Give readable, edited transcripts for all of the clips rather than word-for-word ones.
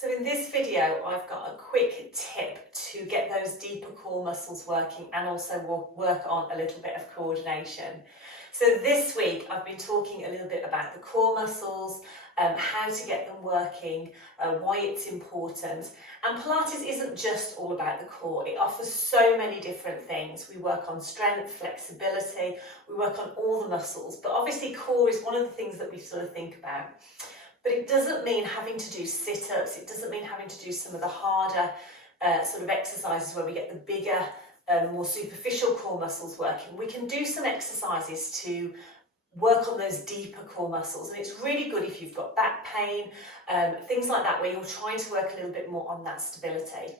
So in this video, I've got a quick tip to get those deeper core muscles working and also work on a little bit of coordination. So this week, I've been talking a little bit about the core muscles, how to get them working, why it's important. And Pilates isn't just all about the core. It offers so many different things. We work on strength, flexibility, we work on all the muscles, but obviously core is one of the things that we sort of think about. But it doesn't mean having to do sit-ups, it doesn't mean having to do some of the harder sort of exercises where we get the bigger, more superficial core muscles working. We can do some exercises to work on those deeper core muscles, and it's really good if you've got back pain, things like that, where you're trying to work a little bit more on that stability.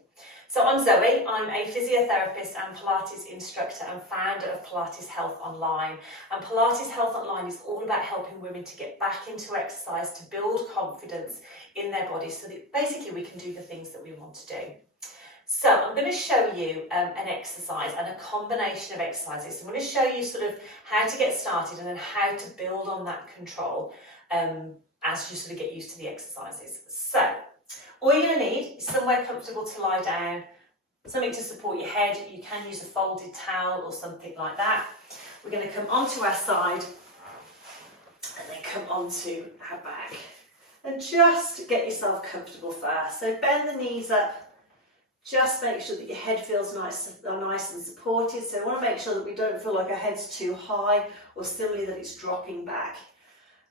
So I'm Zoe, I'm a physiotherapist and Pilates instructor and founder of Pilates Health Online. And Pilates Health Online is all about helping women to get back into exercise, to build confidence in their bodies so that basically we can do the things that we want to do. So I'm going to show you an exercise and a combination of exercises. So I'm going to show you sort of how to get started and then how to build on that control as you sort of get used to the exercises. So all you're going to need is somewhere comfortable to lie down, something to support your head. You can use a folded towel or something like that. We're going to come onto our side and then come onto our back. And just get yourself comfortable first. So bend the knees up. Just make sure that your head feels nice and supported. So we want to make sure that we don't feel like our head's too high or similarly that it's dropping back.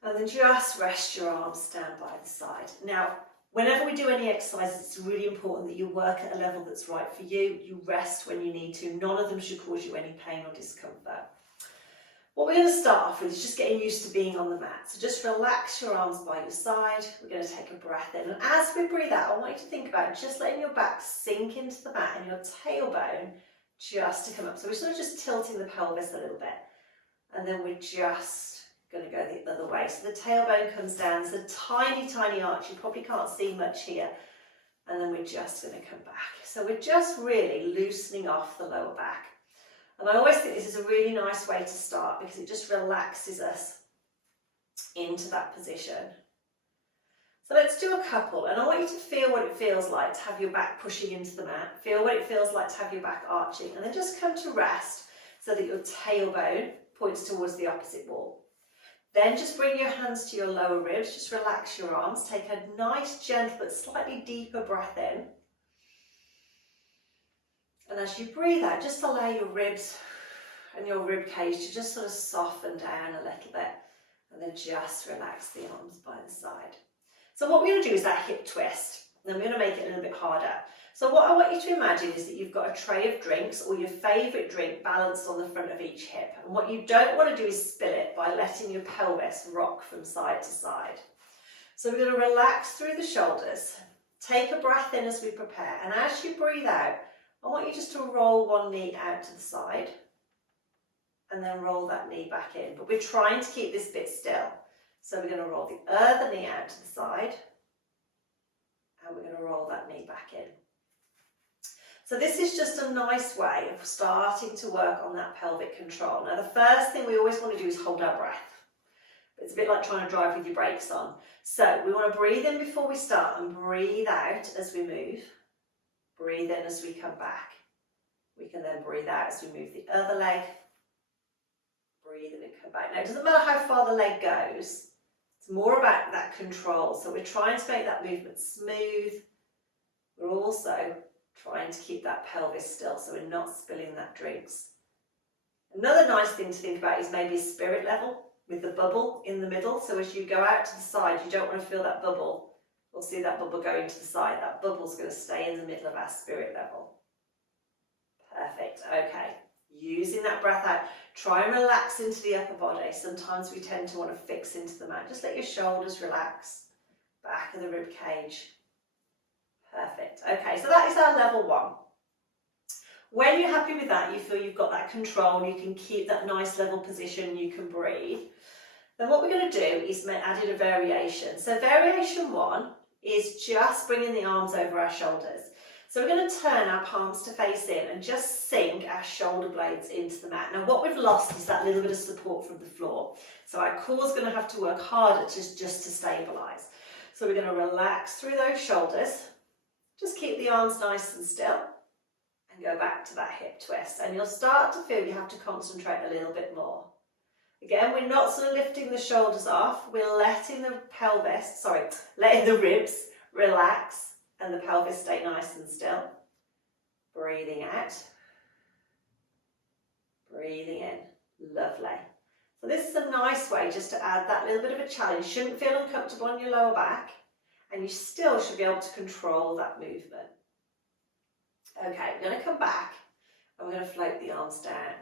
And then just rest your arms down by the side. Now, whenever we do any exercise, it's really important that you work at a level that's right for you. You rest when you need to. None of them should cause you any pain or discomfort. What we're going to start off with is just getting used to being on the mat. So just relax your arms by your side. We're going to take a breath in. And as we breathe out, I want you to think about just letting your back sink into the mat and your tailbone just to come up. So we're sort of just tilting the pelvis a little bit. And then we're just going to go the other way. So the tailbone comes down. It's a tiny, tiny arch. You probably can't see much here. And then we're just going to come back. So we're just really loosening off the lower back. And I always think this is a really nice way to start because it just relaxes us into that position. So let's do a couple, and I want you to feel what it feels like to have your back pushing into the mat. Feel what it feels like to have your back arching, and then just come to rest so that your tailbone points towards the opposite wall. Then just bring your hands to your lower ribs, just relax your arms, take a nice, gentle but slightly deeper breath in. And as you breathe out, just allow your ribs and your rib cage to just sort of soften down a little bit, and then just relax the arms by the side. So what we're going to do is that hip twist, and I'm going to make it a little bit harder. So what I want you to imagine is that you've got a tray of drinks or your favourite drink balanced on the front of each hip. And what you don't want to do is spill it by letting your pelvis rock from side to side. So we're going to relax through the shoulders, take a breath in as we prepare, and as you breathe out, I want you just to roll one knee out to the side and then roll that knee back in. But we're trying to keep this bit still. So we're going to roll the other knee out to the side and we're going to roll that knee back in. So this is just a nice way of starting to work on that pelvic control. Now the first thing we always want to do is hold our breath. It's a bit like trying to drive with your brakes on. So we want to breathe in before we start and breathe out as we move. Breathe in as we come back. We can then breathe out as we move the other leg. Breathe in and come back. Now, it doesn't matter how far the leg goes. It's more about that control. So we're trying to make that movement smooth. We're also trying to keep that pelvis still so we're not spilling that drinks. Another nice thing to think about is maybe a spirit level with the bubble in the middle. So as you go out to the side, you don't want to feel that bubble. We'll see that bubble going to the side. That bubble's going to stay in the middle of our spirit level. Perfect. Okay. Using that breath out, try and relax into the upper body. Sometimes we tend to want to fix into the mat. Just let your shoulders relax. Back of the rib cage. Perfect. Okay, so that is our level one. When you're happy with that, you feel you've got that control, you can keep that nice level position, you can breathe. Then what we're going to do is add in a variation. So variation one is just bringing the arms over our shoulders. So we're going to turn our palms to face in and just sink our shoulder blades into the mat. Now what we've lost is that little bit of support from the floor. So our core is going to have to work harder just to stabilise. So we're going to relax through those shoulders. Just keep the arms nice and still and go back to that hip twist. And you'll start to feel you have to concentrate a little bit more. Again, we're not sort of lifting the shoulders off. We're letting the letting the ribs relax and the pelvis stay nice and still. Breathing out. Breathing in. Lovely. So this is a nice way just to add that little bit of a challenge. You shouldn't feel uncomfortable on your lower back, and you still should be able to control that movement. Okay, we're going to come back and we're going to float the arms down.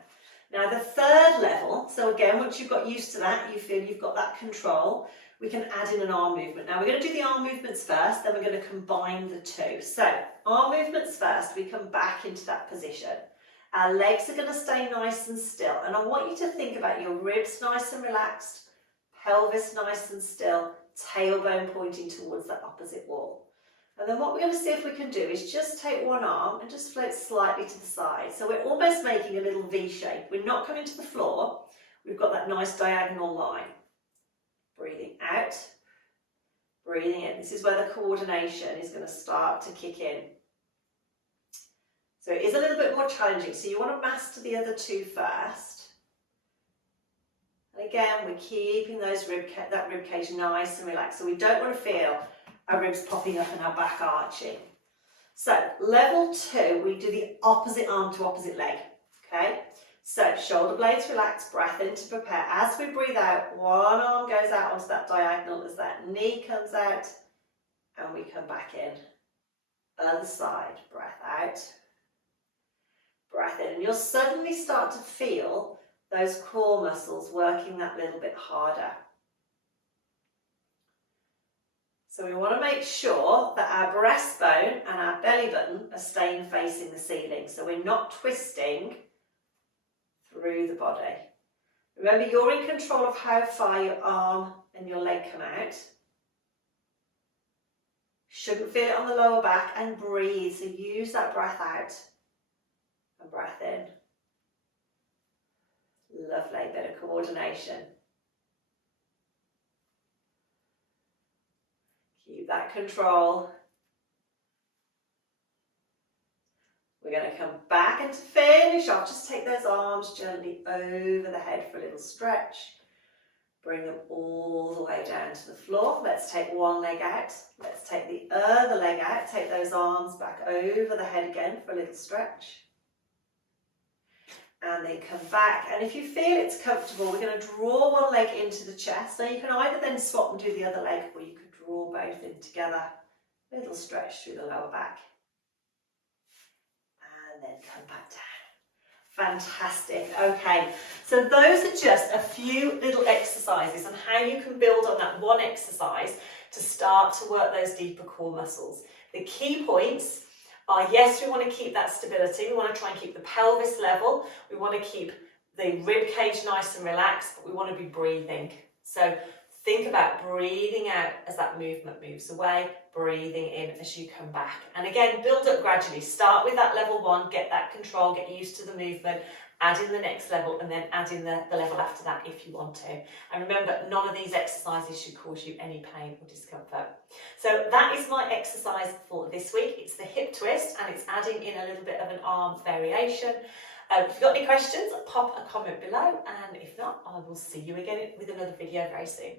Now the third level, so again, once you've got used to that, you feel you've got that control, we can add in an arm movement. Now we're going to do the arm movements first, then we're going to combine the two. So arm movements first, we come back into that position. Our legs are going to stay nice and still, and I want you to think about your ribs nice and relaxed, pelvis nice and still, tailbone pointing towards that opposite wall. And then what we're going to see if we can do is just take one arm and just float slightly to the side. So we're almost making a little V shape. We're not coming to the floor. We've got that nice diagonal line. Breathing out, breathing in. This is where the coordination is going to start to kick in. So it is a little bit more challenging. So you want to master the other two first. And again, we're keeping that rib cage nice and relaxed. So we don't want to feel our ribs popping up and our back arching. So level 2, we do the opposite arm to opposite leg. Okay, so shoulder blades relax, breath in to prepare. As we breathe out, one arm goes out onto that diagonal as that knee comes out, and we come back in. Other side, breath out, breath in, and you'll suddenly start to feel those core muscles working that little bit harder. So we want to make sure that our breastbone and our belly button are staying facing the ceiling, so we're not twisting through the body. Remember, you're in control of how far your arm and your leg come out. Shouldn't feel it on the lower back, and breathe. So use that breath out and breath in. Lovely, bit of coordination. Keep that control. We're going to come back, and to finish off, just take those arms gently over the head for a little stretch. Bring them all the way down to the floor. Let's take one leg out. Let's take the other leg out. Take those arms back over the head again for a little stretch. And then come back. And if you feel it's comfortable, we're going to draw one leg into the chest. Now you can either then swap and do the other leg, or you could draw both in together. A little stretch through the lower back. And then come back down. Fantastic. Okay, so those are just a few little exercises on how you can build on that one exercise to start to work those deeper core muscles. The key points are, yes, we want to keep that stability. We want to try and keep the pelvis level. We want to keep the rib cage nice and relaxed, but we want to be breathing. So think about breathing out as that movement moves away, breathing in as you come back. And again, build up gradually. Start with that level 1, get that control, get used to the movement, add in the next level, and then add in the level after that if you want to. And remember, none of these exercises should cause you any pain or discomfort. So that is my exercise for this week. It's the hip twist, and it's adding in a little bit of an arm variation. If you've got any questions, pop a comment below, and if not, I will see you again with another video very soon.